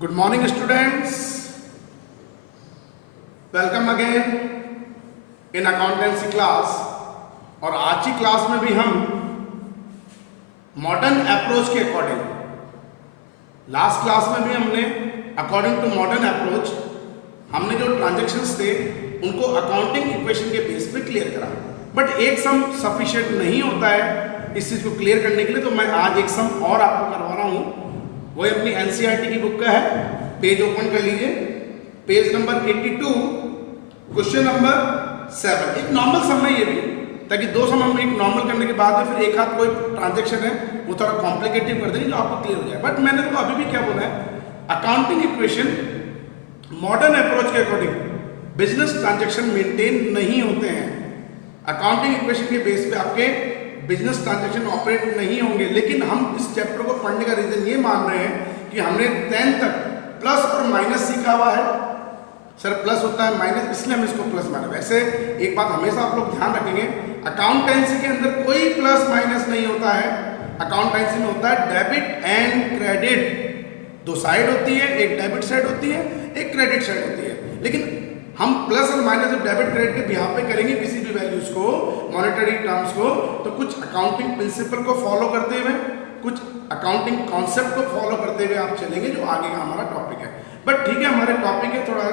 Good morning students, welcome again in accountancy class. और आज की क्लास में भी हम मॉडर्न अप्रोच के अकॉर्डिंग, लास्ट क्लास में भी हमने अकॉर्डिंग टू मॉडर्न अप्रोच हमने जो ट्रांजैक्शंस थे उनको अकाउंटिंग इक्वेशन के बेस पे क्लियर करा। बट एक सम सफिशिएंट नहीं होता है इस चीज़ को क्लियर करने के लिए, तो मैं आज एक सम और आपको करवा रहा हूँ। वही अपनी एनसीईआरटी की बुक का है, पेज ओपन कर लीजिए, पेज नंबर 82, क्वेश्चन नंबर 7। एक नॉर्मल सम है ये भी, ताकि दो सम हम एक नॉर्मल करने के बाद में फिर एक हाथ कोई ट्रांजैक्शन है वो थोड़ा कॉम्प्लिकेटिव कर देंगे जो आपको क्लियर हो जाए। बट मैंने तो अभी भी क्या बोला है, अकाउंटिंग इक्वेशन मॉडर्न अप्रोच के अकॉर्डिंग बिजनेस ट्रांजैक्शन मेंटेन नहीं होते हैं। अकाउंटिंग इक्वेशन के बेस पे आपके बिजनेस ट्रांजैक्शन ऑपरेट नहीं होंगे। लेकिन हम इस चैप्टर को पढ़ने का रीजन ये मान रहे हैं कि हमने 10 तक प्लस और माइनस सीखा हुआ है। सर प्लस होता है माइनस, इसलिए हम इसको प्लस माने। वैसे एक बात हमेशा आप लोग ध्यान रखेंगे, अकाउंटेंसी के अंदर कोई प्लस माइनस नहीं होता है। अकाउंटेंसी में होता है डेबिट एंड क्रेडिट, दो साइड होती है, एक डेबिट साइड होती है, एक क्रेडिट साइड होती है। लेकिन हम प्लस और माइनस जब डेबिट क्रेडिट के बिहाफ पे करेंगे किसी भी वैल्यूज को, मॉनेटरी टर्म्स को, तो कुछ अकाउंटिंग प्रिंसिपल को फॉलो करते हुए, कुछ अकाउंटिंग कॉन्सेप्ट को फॉलो करते हुए आप चलेंगे, जो आगे का हमारा टॉपिक है। बट ठीक है, हमारे टॉपिक है थोड़ा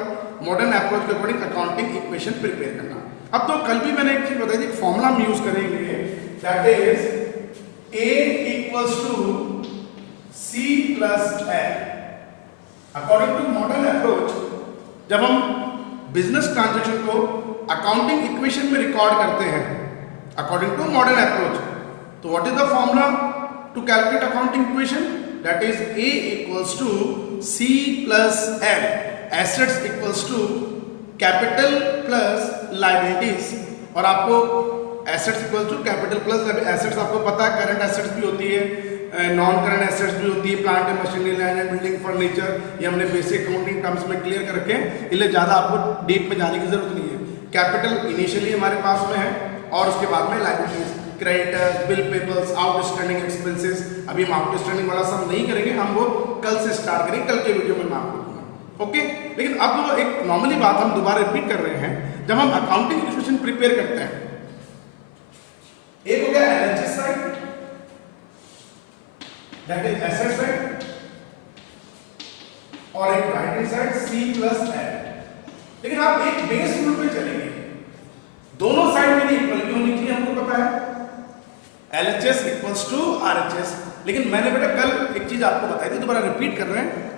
मॉडर्न अप्रोच के अकॉर्डिंग अकाउंटिंग इक्वेशन प्रिपेयर करना। अब तो कल भी मैंने एक चीज बताई थी, फॉर्मूला हम यूज करेंगे, that is A equals to C plus L। According to modern approach जब हम बिजनेस ट्रांजैक्शन को अकाउंटिंग इक्वेशन में रिकॉर्ड करते हैं अकॉर्डिंग टू मॉडर्न अप्रोच, तो what is the formula to calculate accounting equation? That is A equals to C plus L, assets equals to capital plus liabilities. और आपको assets equals to capital plus assets आपको पता है, current assets भी होती है, non current assets भी होती है, plant and machinery, land and building, furniture. ये हमने बेसिक अकाउंटिंग टर्म्स में क्लियर कर रखे हैं, इसलिए ज़्यादा आपको डीप में जाने की जरूरत नहीं है। कैपिटल इनिशियली हमारे पास में है और उसके बाद में liabilities, creditors, bill payables, outstanding expenses. अभी हम आउटस्टैंडिंग वाला सब नहीं करेंगे, हम वो कल से स्टार्ट करेंगे, कल के वीडियो में मैं आपको दूंगा। ओके, लेकिन अब वो एक नॉर्मली बात हम दोबारा रिपीट कर रहे हैं। जब हम अकाउंटिंग इक्वेशन प्रिपेयर करते हैं, एक हो गया LHS side, that is asset side, और एक right hand side C plus L। लेकिन आप एक बेस रूल पे चलेंगे, दोनों साइड मेरी इक्वल क्यों होनी चाहिए हमको पता है, LHS इक्वल्स टू RHS। लेकिन मैंने बेटा कल एक चीज आपको बताई थी, दोबारा रिपीट कर रहे हैं,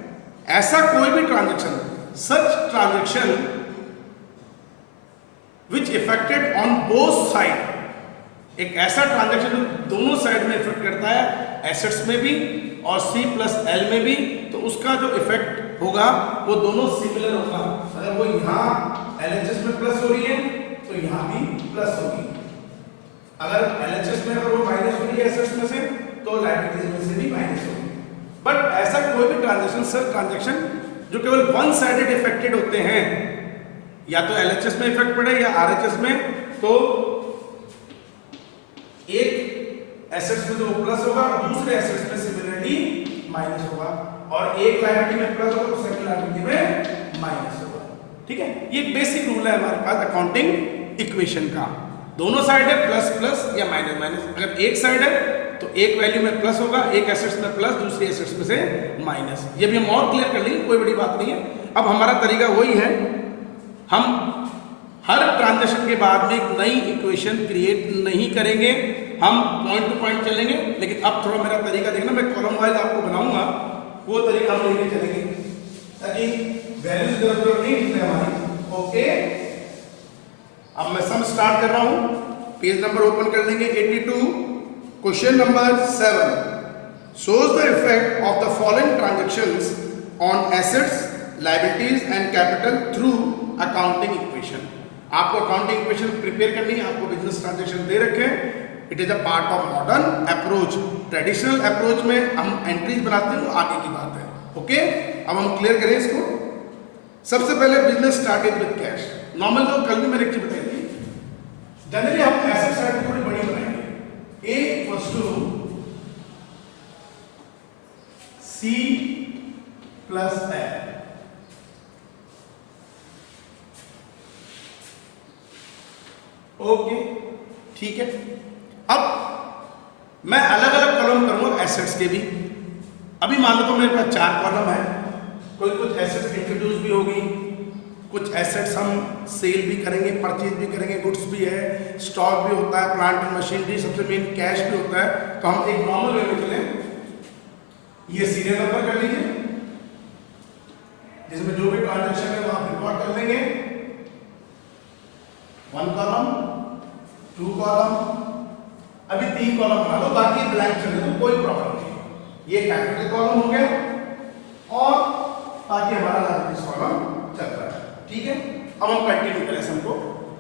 ऐसा कोई भी transaction, such transaction which affected on both side, एक ऐसा ट्रांजैक्शन जो दोनों साइड में इफेक्ट करता है, एसेट्स में भी और C प्लस L में भी, तो उसका जो इफेक्ट होगा वो दोनों सिमिलर होगा। अगर वो यहाँ LHS में प्लस हो रही है तो यहाँ भी प्लस होगी, अगर LHS में अगर वो माइनस हो रही है एसेट्स में से, तो लायबिलिटीज में से भी माइनस होगी। बट ऐसा कोई भी ट्रांजैक्शन, सर ट्रांजैक्शन जो केवल वन साइडेड इफेक्टेड होते हैं, या तो LHS में इफेक्ट पड़े या RHS में, तो एक एसेट्स में तो प्लस होगा और दूसरे एसेट्स में सिमिलरली माइनस होगा, और एक लायबिलिटी में प्लस होगा तो सेकंड लायबिलिटी में माइनस होगा। ठीक है, ये बेसिक रूल है हमारे पास अकाउंटिंग इक्वेशन का। दोनों साइड है प्लस प्लस या माइनस माइनस। अगर एक साइड है तो एक वैल्यू में प्लस होगा, एक एसेट्स में प्लस, दूसरी एसेट्स में से माइनस। ये भी हम और क्लियर कर लेंगे, कोई बड़ी बात नहीं है। अब हमारा तरीका वही है, हम हर ट्रांजैक्शन के बाद में एक नई इक्वेशन क्रिएट नहीं करेंगे, हम पॉइंट टू पॉइंट चलेंगे। लेकिन अब थोड़ा मेरा तरीका देखना, मैं कॉलम वाइज आपको बनाऊंगा, वो तरीका हम लेके चलेंगे ताकि वैल्यूज इधर उधर नहीं निकले हमारी। ओके, अब मैं सम स्टार्ट कर रहा हूं, पेज नंबर ओपन कर लेंगे 82, question number 7 shows the effect of the following transactions on assets, liabilities and capital through accounting equation। आपको अकाउंटिंग इक्वेशन प्रिपेयर करनी है, आपको बिजनेस ट्रांजैक्शन दे रखे हैं। It is a part of modern approach. Traditional approach में हम entries बनाते हैं, वो आगे की बात है। ओके, अब हम क्लियर करें इसको। सबसे पहले business started with cash. Normal तो कल भी मैंने एक चीज बताई थी, जनरली हम एसेट साइड थोड़ी बड़ी बनाएंगे। A equals to C plus है। ओके, ठीक है। अब मैं अलग अलग कॉलम करूंगा एसेट्स के भी। अभी मान लो तो मेरे पास 4 कॉलम है, कोई कुछ एसेट्स इंट्रोड्यूस भी होगी, कुछ एसेट्स हम सेल भी करेंगे, परचेज भी करेंगे, गुड्स भी है, स्टॉक भी होता है, प्लांट एंड मशीनरी, सबसे मेन कैश भी होता है। तो हम एक नॉर्मल वे में चलें, ये सीरियल नंबर कर लीजिए, जिसमें जो भी ट्रांजैक्शन है वो आप रिकॉर्ड कर लेंगे। 1 कॉलम, 2 कॉलम, अभी 3 कॉलम बना लो, बाकी ब्लैंक चले तो कोई प्रॉब्लम नहीं। ये कैपिटल कॉलम हो गया और बाकी हमारा लार्जेस्ट कॉलम चल रहा है, ठीक है। अब हम कंटिन्यू करें सम को,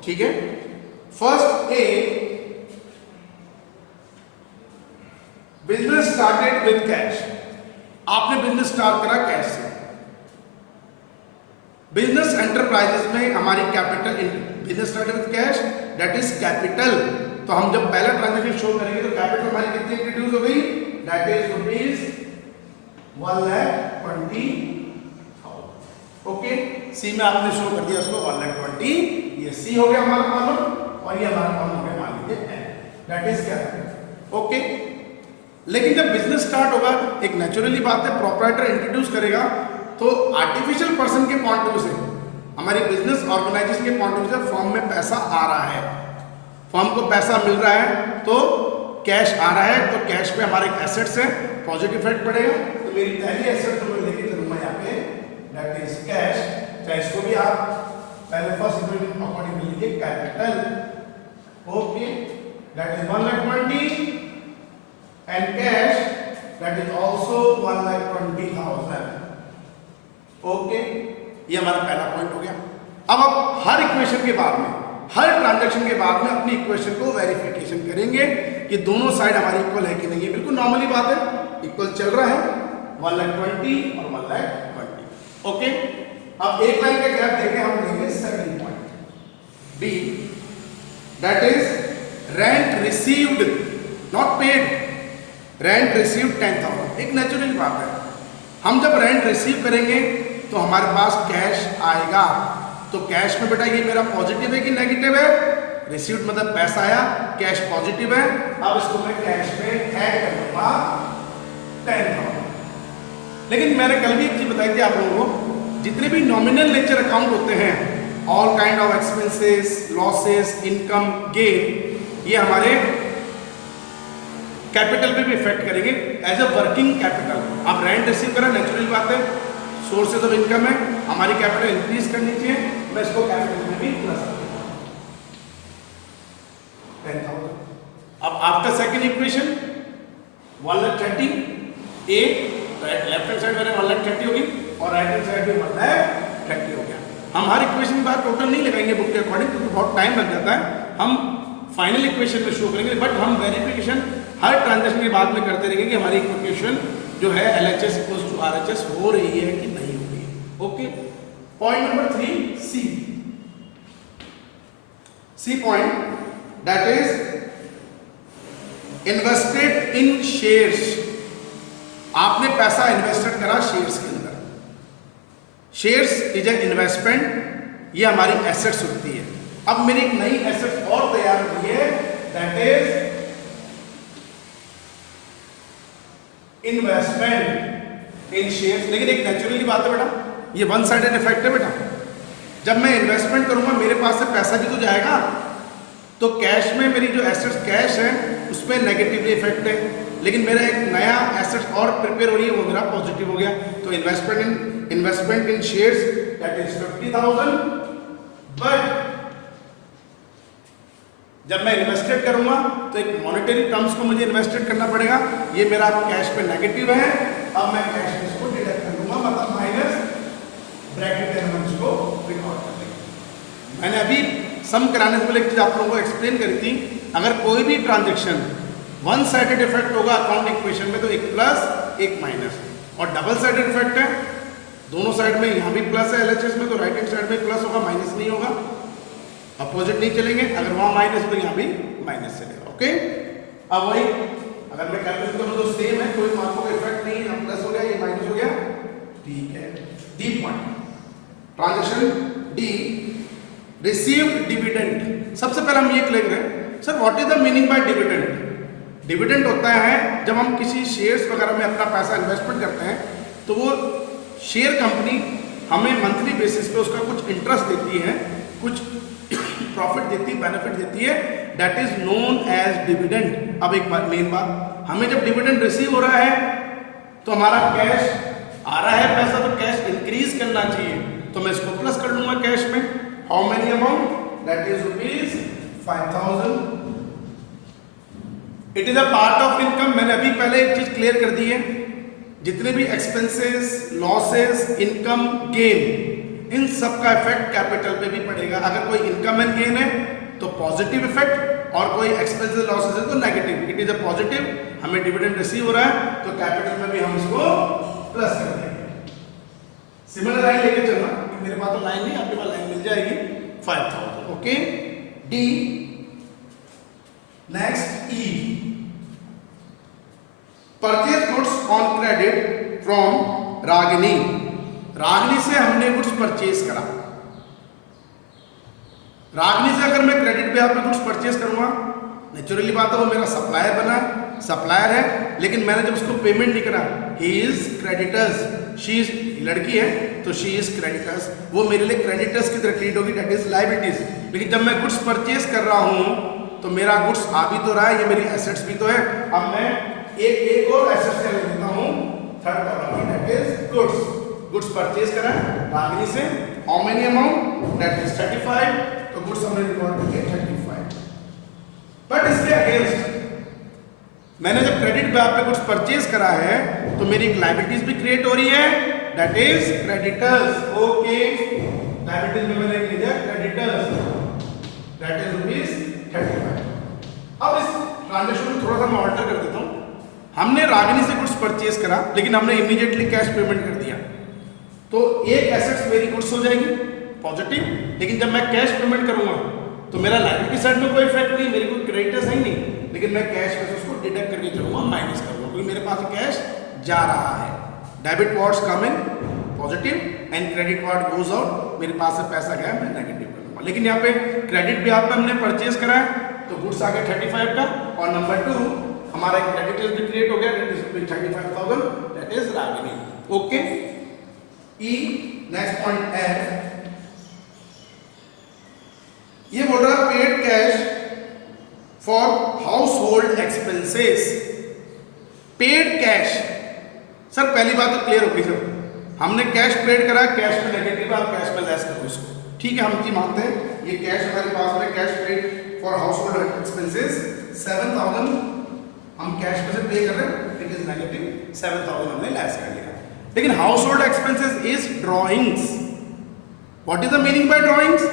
ठीक है। First A, business started with cash. आपने बिजनेस स्टार्ट करा कैश से। बिजनेस एंटरप्राइजेस में हमारी capital, business started with cash, that is capital. तो हम जब पहला ट्रांजैक्शन शो करेंगे तो कैपिटल हमारी कितनी इंट्रोड्यूस हो गई, दैट इज रुपीज 1,20,000। ओके, सी में आपने शो कर दिया उसको 1,20,000, ये सी हो गया हमारा कॉलम और ये हमारा कॉलम हो गया मान लीजिए N, that is capital. Okay, लेकिन जब बिजनेस स्टार्ट होगा, एक नेचुरली बात है, प्रोप्राइटर इंट्रोड्यूस करेगा तो आर्टिफिशियल पर्सन के पॉइंट ऑफ व्यू से, हमारी बिजनेस ऑर्गेनाइजेशन के पॉइंट ऑफ व्यू से फॉर्म में पैसा आ रहा है, फॉर्म को पैसा मिल रहा है तो कैश आ रहा है, तो कैश पे हमारे एसेट्स है, पॉजिटिव इफेक्ट पड़ेगा। तो मेरी पहली एसेट तो मैं लेके चलूंगा यहाँ पे, दैट इज कैश। चाहे इसको भी आप पहले फर्स्ट इक्वेशन अकॉर्डिंग लीजिए, capital. Okay, that is 1,20,000 and cash that is also 1,20,000। Okay, ये हमारा पहला पॉइंट हो गया। अब आप हर इक्वेशन के बाद में, हर ट्रांजैक्शन के बाद में अपनी इक्वेशन को वेरिफिकेशन करेंगे कि दोनों साइड हमारी इक्वल है कि नहीं है। बिल्कुल नॉर्मली बात है, इक्वल चल रहा है, 1,20,000 और 1,20,000। ओके, अब एक लाइन का गैप देके हम लेंगे second point B, that is rent received not paid. Rent received 10,000, एक नेचुरल बात है, हम जब रेंट रिसीव करेंगे तो हमारे पास कैश आएगा। तो कैश में बेटा ये मेरा पॉजिटिव है कि नेगेटिव है, रिसीव्ड मतलब पैसा आया, कैश पॉजिटिव है। अब इसको मैं कैश में ऐड कर दूंगा 10,000। लेकिन मैंने कल भी एक चीज बताई थी आप लोगों को, जितने भी नॉमिनल नेचर अकाउंट होते हैं, all kind of expenses, losses, income, gain, ये हमारे कैपिटल पे भी इफेक्ट करेंगे एज अ वर्किंग कैपिटल। आप रेंट रिसीव करें, नेचुरल बात है, सोर्सेज ऑफ इनकम है, हमारी कैपिटल इंक्रीज करनी चाहिए, मैं इसको कैपिटल में भी प्लस 10,000। अब आफ्टर सेकंड इक्वेशन 1,30,000 ए, लेफ्ट हैंड साइड मैंने 1,30,000 होगी और राइट हैंड साइड में 1,30,000 हो गया। हम हर इक्वेशन के बाद टोटल नहीं लगाएंगे बुक के अकॉर्डिंग, क्योंकि बहुत टाइम लग जाता है, हम फाइनल इक्वेशन में शो करेंगे, बट हम वेरिफिकेशन हर ट्रांजैक्शन के बाद में करते रहेंगे कि हमारी इक्वेशन जो है LHS इक्वल्स टू RHS हो रही है कि नहीं हो रही है। Okay, point number 3 C point, that is invested in shares. आपने पैसा इन्वेस्टेड करा शेयर्स के अंदर। शेयर्स इज ए इन्वेस्टमेंट, ये हमारी एसेट्स होती है। अब मेरी एक नई एसेट और तैयार हुई है, that is investment in shares. लेकिन एक नेचुरली बात है बेटा, ये वन साइडेड इफेक्ट है बेटा। जब मैं इन्वेस्टमेंट करूंगा मेरे पास से पैसा भी तो जाएगा, तो कैश में मेरी जो एसेट्स कैश है उस पर नेगेटिवली इफेक्ट है, लेकिन मेरा एक नया एसेट्स और प्रिपेयर हो रही है, वो मेरा पॉजिटिव हो गया। तो investment in shares that is 50,000। But जब मैं इन्वेस्टेड करूंगा तो एक मॉनेटरी टर्म्स को मुझे इन्वेस्टेड करना पड़ेगा, ये मेरा कैश पे नेगेटिव है। अब मैं कैश में इसको डिडक्ट कर दूंगा, मतलब माइनस ब्रैकेट एलिमेंट्स को रिकॉर्ड कर देंगे। मैंने अभी सम कराने से पहले एक चीज आप लोगों को एक्सप्लेन करी थी, अगर कोई भी ट्रांजेक्शन वन साइडेड इफेक्ट होगा अकाउंट इक्वेशन में तो एक प्लस एक माइनस, और डबल साइडेड इफेक्ट है, दोनों साइड में, यहाँ भी प्लस है LHS में तो राइट हैंड साइड में प्लस होगा, माइनस नहीं होगा, अपोजिट नहीं चलेंगे। अगर वहां माइनस है तो यहाँ भी माइनस चलेगा। ओके, अब वही अगर मैं कैलकुलेट करूँ तो सेम है, कोई मार्कों का इफेक्ट नहीं है, प्लस हो गया ये माइनस हो गया, ठीक है। D point, transaction D, received dividend. सबसे पहले हम ये क्लियर करें, sir what is the meaning bye dividend? Dividend होता है जब हम किसी शेयर्स वगैरह में अपना पैसा इन्वेस्टमेंट करते हैं तो वो शेयर कंपनी हमें मंथली बेसिस पे उसका कुछ इंटरेस्ट देती है, कुछ प्रॉफिट देती है, बेनिफिट देती है, that is known as dividend. अब एक बात, मेन बात, हमें जब डिविडेंड रिसीव हो रहा है तो हमारा कैश आ रहा है पैसा, तो कैश इंक्रीज करना चाहिए, तो मैं इसको प्लस कर लूंगा कैश में। How many amount? That is rupees 5000। It is a part of income. मैंने अभी पहले एक चीज क्लियर कर दी है, जितने भी एक्सपेंसेस, लॉसेस, इनकम, गेन, इन सब का इफेक्ट कैपिटल पे भी पड़ेगा। अगर कोई इनकम एंड गेन है तो पॉजिटिव इफेक्ट, और कोई एक्सपेंसेस लॉसेस है तो negative. It is a positive, हमें डिविडेंड रिसीव हो रहा है तो कैपिटल में भी हम इसको प्लस कर देंगे। सिमिलर लाइन लेके चलना, मेरे पास तो लाइन नहीं, आपके पास लाइन मिल जाएगी। 5000, okay. D, next E, purchase goods on credit from Ragini. Ragini से हमने गुड्स परचेज करा। रागिनी से अगर मैं क्रेडिट पे आपने गुड्स परचेज करूंगा, नेचुरली बात है वो मेरा सप्लायर बना, सप्लायर है, लेकिन मैंने जब उसको पेमेंट नहीं करा, he is creditors, she is, लड़की है तो शी इज क्रेडिटर्स, वो मेरे लिए क्रेडिटर्स की तरह ट्रीट होगी, दैट इज लायबिलिटीज। लेकिन जब मैं गुड्स परचेज कर रहा हूं तो मेरा गुड्स आ भी तो रहा है, ये मेरी एसेट्स भी तो है। अब मैं एक और एसेट्स ले लेता हूं, third column, that is goods. Goods purchase करा रागिनी से, how many amount? That is 35, तो गुड्स हमने रिकॉर्ड किए 35। बट इसके अगेंस्ट मैंने जब क्रेडिट पे आपने गुड्स परचेज करा है तो मेरी एक लायबिलिटीज भी क्रिएट हो रही है, that is creditors, okay. Liabilities में मैंने लिख दिया क्रेडिटर्स, दैट इज रुपीज 35। अब इस ट्रांजेक्शन को थोड़ा सा मैं ऑल्टर कर देता हूं। हमने रागिनी से गुड्स परचेज करा, लेकिन हमने इमीडिएटली कैश पेमेंट कर दिया, तो एक एसेट्स मेरी गुड्स हो जाएगी पॉजिटिव, लेकिन जब मैं कैश पेमेंट करूंगा तो मेरा लायबिलिटी साइड में कोई इफेक्ट नहीं, मेरी कोई क्रेडिटर्स है ही नहीं, लेकिन मैं कैश में से उसको डिडक्ट करके चलूंगा, माइनस करूंगा, क्योंकि मेरे पास कैश जा रहा है। Debit wards come in positive and credit ward goes out, मेरे पास से पैसा गया, मैं नेगेटिव करूंगा। लेकिन यहाँ पे क्रेडिट भी आप हमने परचेज करा है तो गुड्स आ गया 35 का, और नंबर 2 हमारा एक क्रेडिटर्स भी क्रिएट हो गया, that is 35,000, that is Ragini, okay. E, next point F, ये बोल रहा है paid cash for house hold expenses. Paid cash, sir पहली बात तो क्लियर होगी सर, हमने कैश पेड करा, कैश में नेगेटिव, आप कैश में लेस करो इसको, ठीक है, हम की मानते हैं ये कैश हमारे पास में, cash paid for house hold expenses 7000 हम कैश में से पे कर रहे हैं, इट इज नेगेटिव, 7000 हमने लेस कर लिया। लेकिन house hold expenses is drawings. What is the meaning bye drawings?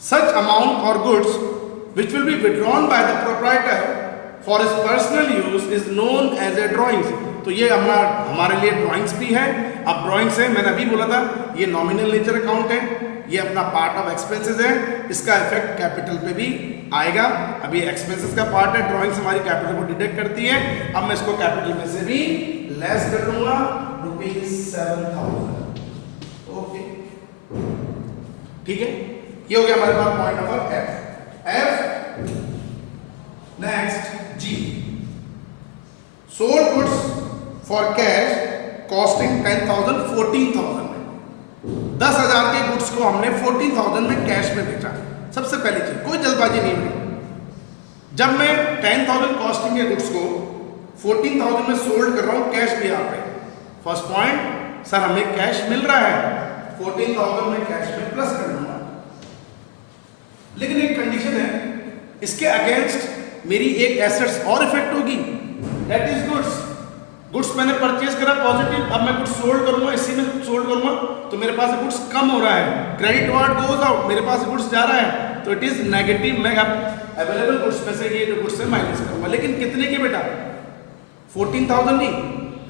Such amount or goods which will be withdrawn by the proprietor for his personal use is known as a drawings। तो ये हमारे लिए drawings भी है। अब drawings है, मैंने अभी बोला था ये नॉमिनल नेचर अकाउंट है, ये अपना पार्ट ऑफ एक्सपेंसेस है, इसका इफेक्ट कैपिटल पे भी आएगा। अब ये एक्सपेंसेस का पार्ट है, ड्राइंग्स हमारी कैपिटल को डिडक्ट करती है। अब मैं इसको कैपिटल में से भी लेस कर लूंगा, ₹7,000, ओके, ठीक है। ये हो गया हमारे पास point number F. Next G, sold goods for cash costing 10,000 14,000 में। 10,000 के गुड्स को हमने 14,000 में कैश में बेचा। सबसे पहली चीज, कोई जल्दबाजी नहीं हुई। जब मैं 10,000 कॉस्टिंग के गुड्स को 14,000 में सोल्ड कर रहा हूं, कैश भी यहाँ पे, फर्स्ट पॉइंट, सर हमें कैश मिल रहा है, 14,000 में कैश में प्लस कर लूंगा। लेकिन एक कंडीशन है, इसके अगेंस्ट मेरी एक एसेट्स और इफेक्ट होगी, दैट इज गुड्स। गुड्स मैंने परचेज करा पॉजिटिव, अब मैं गुड्स सोल्ड करूंगा, इसी में सोल्ड करूंगा तो मेरे पास गुड्स कम हो रहा है, क्रेडिट वार्ड गोज आउट, मेरे पास गुड्स जा रहा है, तो इट इज नेगेटिव। मैं अब अवेलेबल गुड्स में से ये जो गुड्स है माइनस करूंगा। लेकिन कितने के बेटा? 14,000 नहीं,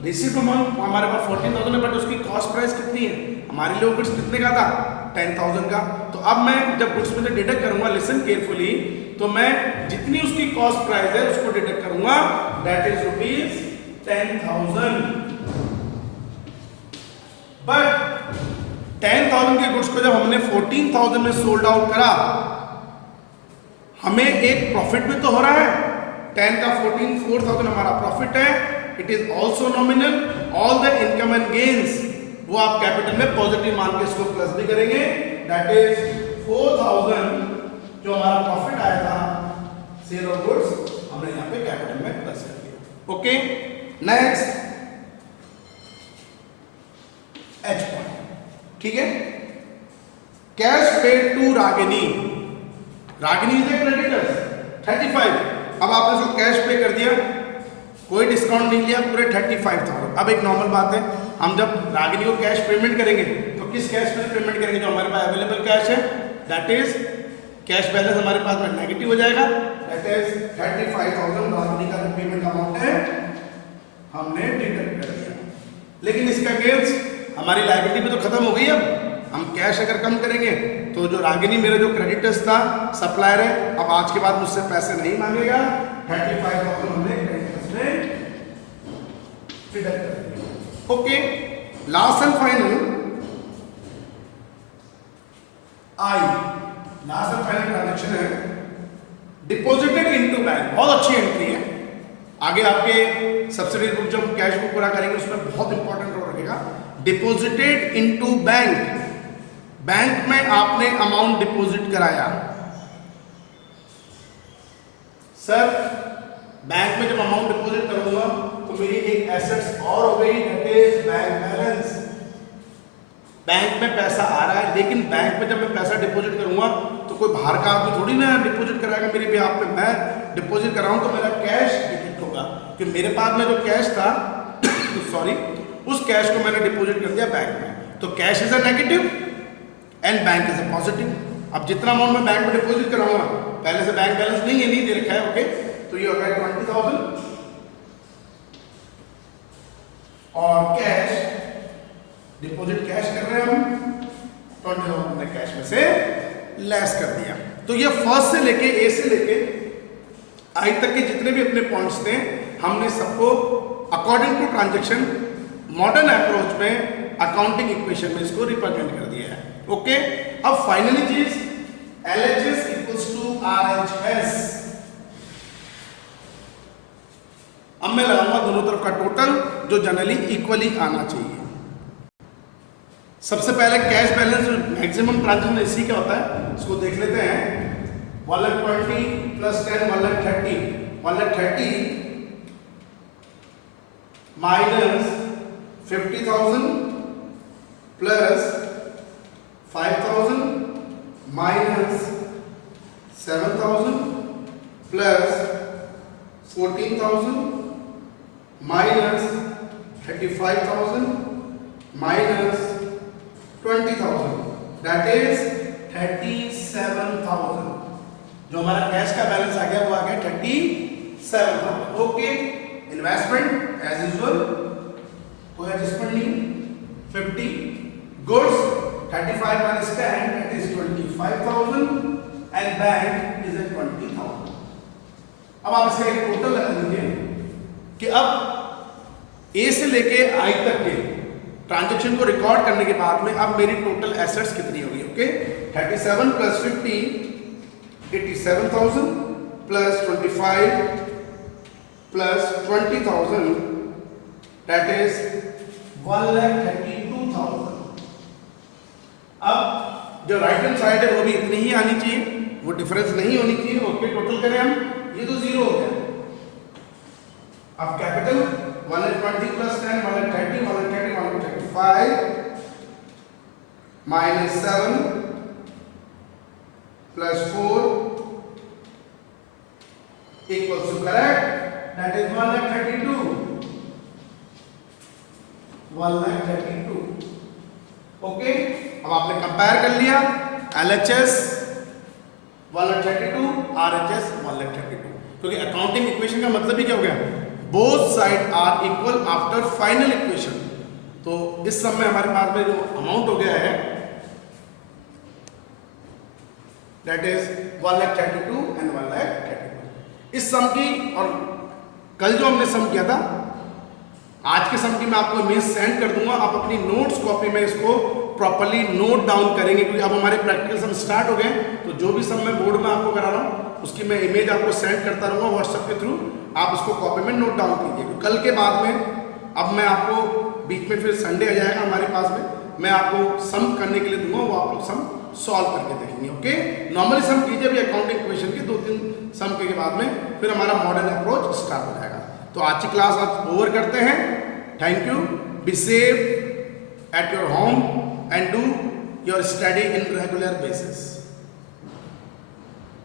रिसीव अमाउंट हमारे पास 14,000 है, बट उसकी कॉस्ट प्राइस कितनी है? हमारे लिए गुड्स कितने का था? 10,000 का। तो अब मैं जब गुड्स में से डिडक्ट करूंगा, लिसन केयरफुली, तो मैं जितनी उसकी कॉस्ट प्राइस है उसको डिडक्ट करूंगा, दैट इज रुपीज 10,000। बट 10,000 के गुड्स को जब हमने 14,000 में सोल्ड आउट करा, हमें एक प्रॉफिट भी तो हो रहा है। 10 का 14, 4,000 हमारा प्रॉफिट है। It is also nominal. All the income and gains वो आप कैपिटल में पॉजिटिव मान के इसको प्लस भी करेंगे। दैट इज 4,000 जो हमारा प्रॉफिट आया था सेल ऑफ गुड्स, हमने यहाँ पे कैपिटल में प्लस कर दिया। ओके, नेक्स्ट एच पॉइंट, ठीक है। Cash paid to Ragini, Ragini is a creditors 35। अब आपने उसको कैश पे कर दिया, कोई डिस्काउंट नहीं लिया, पूरे 35,000। अब एक नॉर्मल बात है, हम जब रागिनी को कैश पेमेंट करेंगे तो किस कैश में पेमेंट करेंगे? जो हमारे पास अवेलेबल कैश है, दैट इज कैश बैलेंस हमारे पास में नेगेटिव हो जाएगा। दैट इज 35,000 रागिनी का जो पेमेंट अमाउंट है हमने डिडक्ट कर दिया। लेकिन इसका अगेंस्ट हमारी लायबिलिटी भी तो खत्म हो गई। अब हम कैश अगर कम करेंगे तो जो रागिनी मेरा जो क्रेडिटर्स था, सप्लायर है, अब आज के बाद मुझसे पैसे नहीं मांगेगा। 35,000 हमने क्रेडिटर्स में डिडक्ट कर दिया। Okay, last and final I, last and final transaction है डिपॉजिटेड इनटू बैंक। बहुत अच्छी एंट्री है। आगे आपके सब्सिडी बुक जब कैश बुक पूरा करेंगे उसमें बहुत इंपॉर्टेंट रोल रखेगा। डिपॉजिटेड इनटू बैंक, बैंक में आपने अमाउंट डिपॉजिट कराया। सर बैंक में जब अमाउंट डिपॉजिट करूंगा तो मेरी एक एसेट्स और हो गई, that is bank balance. Bank में पैसा आ रहा है, लेकिन बैंक में जब मैं पैसा डिपॉजिट करूंगा तो कोई बाहर का आदमी थोड़ी ना डिपॉजिट कराएगा मेरे बेहाफ पे। मैं डिपॉजिट कराऊं तो मेरा कैश डिडक्ट होगा, क्योंकि मेरे पास में जो कैश था सॉरी, उस कैश को मैंने डिपॉजिट कर दिया बैंक में। तो cash is a negative and bank is a positive. अब जितना अमाउंट मैं बैंक में डिपॉजिट कराऊंगा, पहले से बैंक बैलेंस नहीं है, नहीं दे रखा है, ओके, तो ये हो गया 20,000 और कैश डिपॉजिट कैश कर रहे हैं हम, 20,000 हमने कैश में से लेस कर दिया। तो ये फर्स्ट से लेके ए से लेके आई तक के जितने भी अपने पॉइंट्स थे, हमने सबको according to transaction modern approach में अकाउंटिंग इक्वेशन में इसको रिप्रेजेंट कर दिया है। ओके, अब फाइनली चीज LHS इक्वल्स टू RHS। अब मैं लगाऊंगा दोनों तरफ का टोटल जो जनरली इक्वली आना चाहिए। सबसे पहले कैश बैलेंस मैक्सिमम ट्रांजेक्शन इसी का होता है, इसको देख लेते हैं। 120 plus 10 130, 130 minus 50,000 plus 5,000 minus 7,000 plus 14,000 minus 35,000 minus 20,000, that is 37,000। जो हमारा कैश का बैलेंस आ गया वो आ गया 37,000। ओके, इन्वेस्टमेंट एज यूजुअल, कोई एडजस्टमेंट नहीं। 50 goods 35 minus 10 that is 25,000 and bank is at 20,000। अब आप इसका एक टोटल लगा लीजिए कि अब ए से लेके आई तक के ट्रांजैक्शन को रिकॉर्ड करने के बाद में अब मेरी टोटल एसेट्स कितनी होगी? Okay, 37 plus 50 87,000 plus 25 plus 20,000 that is 1,32,000। अब जो राइट हैंड साइड है वो भी इतनी ही आनी चाहिए, वो डिफरेंस नहीं होनी चाहिए। ओके, टोटल करें हम, ये तो जीरो हो गया। अब capital 120 plus 10 130 130 135 minus 7 plus 4 equals to correct, that is 132 132। Okay, अब आपने कंपेयर कर लिया LHS 132 RHS 132, क्योंकि अकाउंटिंग इक्वेशन का मतलब ही क्या हो गया? Both side are equal after final equation. तो इस सम में हमारे पास में जो अमाउंट हो गया है दैट इज 132 एंड 132। इस सम की, और कल जो हमने सम किया था आज के सम की मैं आपको इमेज सेंड कर दूंगा, आप अपनी नोट्स कॉपी में इसको प्रॉपर्ली नोट डाउन करेंगे, क्योंकि अब हमारे प्रैक्टिकल सम स्टार्ट हो गए। तो जो भी सम मैं बोर्ड में आपको करा रहा हूँ उसकी मैं इमेज आपको सेंड करता रहूँगा व्हाट्सएप के थ्रू, आप उसको कॉपी में नोट डाउन कीजिए। कल के बाद में अब मैं आपको बीच में फिर संडे आ जाएगा हमारे पास में, मैं आपको सम करने के लिए दूंगा, वो आप लोग सम सॉल्व करके देखेंगे। ओके, नॉर्मली सम कीजिए अभी अकाउंटिंग इक्वेशन के 2-3 सम के बाद में फिर हमारा मॉडर्न अप्रोच स्टार्ट हो जाएगा। तो आज की क्लास आज ओवर करते हैं। Thank you, be safe at your home and do your study in regular basis.